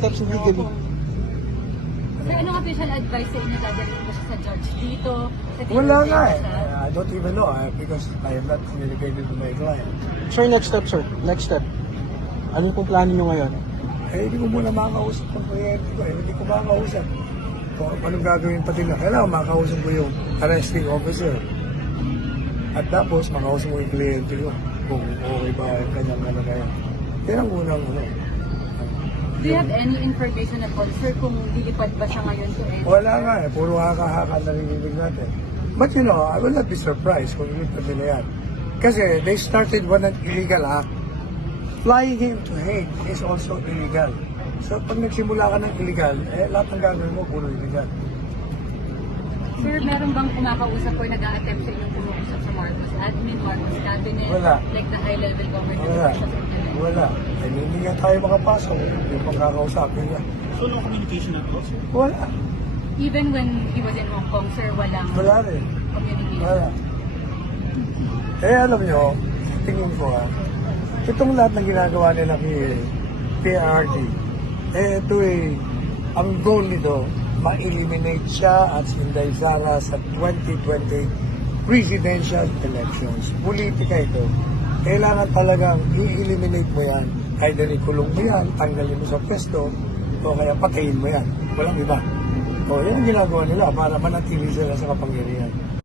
steps legally. Sir, anong official advice sa inyo dadalhin ko siya sa judge dito? Sa Wala DOJ, nga eh. sa- I don't even know because I have not communicated with my client. Sir, next step, sir. Next step. Ano pong plano nyo ngayon? Eh, hindi ko muna makakausap ng kliyente ko eh. Hindi ko makakausap. Kung anong gagawin pati na. Kailangan makakausap ko yung arresting officer. At tapos, makakausap ko yung kliyente ko. Kung okay ba yung kanyang ano kaya. Yan ang unang ano. Do you have any information at all, sir, kung lilipad ba siya ngayon to end? Wala nga eh. Puro haka-haka na narinig natin. But you know, I will not be surprised kung ilipad nila yan. Kasi they started one an illegal act. Flying him to Hague is also illegal. So pag nagsimula ka ng illegal, eh lahat ng gagawin mo puro illegal. Sir, meron bang kumakausap ko nag-a-attempt sa inyong kumuusap sa Marcos admin, Marcos cabinet, Wala. like the high-level government Wala. officials of the land? Wala. Eh, hindi nga tayo makapasok. Yung pagkakausapin niya. So, no communication at all, sir? Wala. Even when he was in Hong Kong, sir, walang Wala rin. communication. Wala. Eh alam nyo, tingin ko itong lahat ng ginagawa nila kay PRD, eh ito eh, ang goal nito, ma-eliminate siya at si Inday Sara sa 2020 presidential elections. Politika ito. Kailangan talagang i-eliminate mo yan. Either ikulong mo yan, tanggalin mo sa pwesto, o kaya patayin mo yan. Walang iba. O, yan ang ginagawa nila para manatili sila sa kapangyarihan.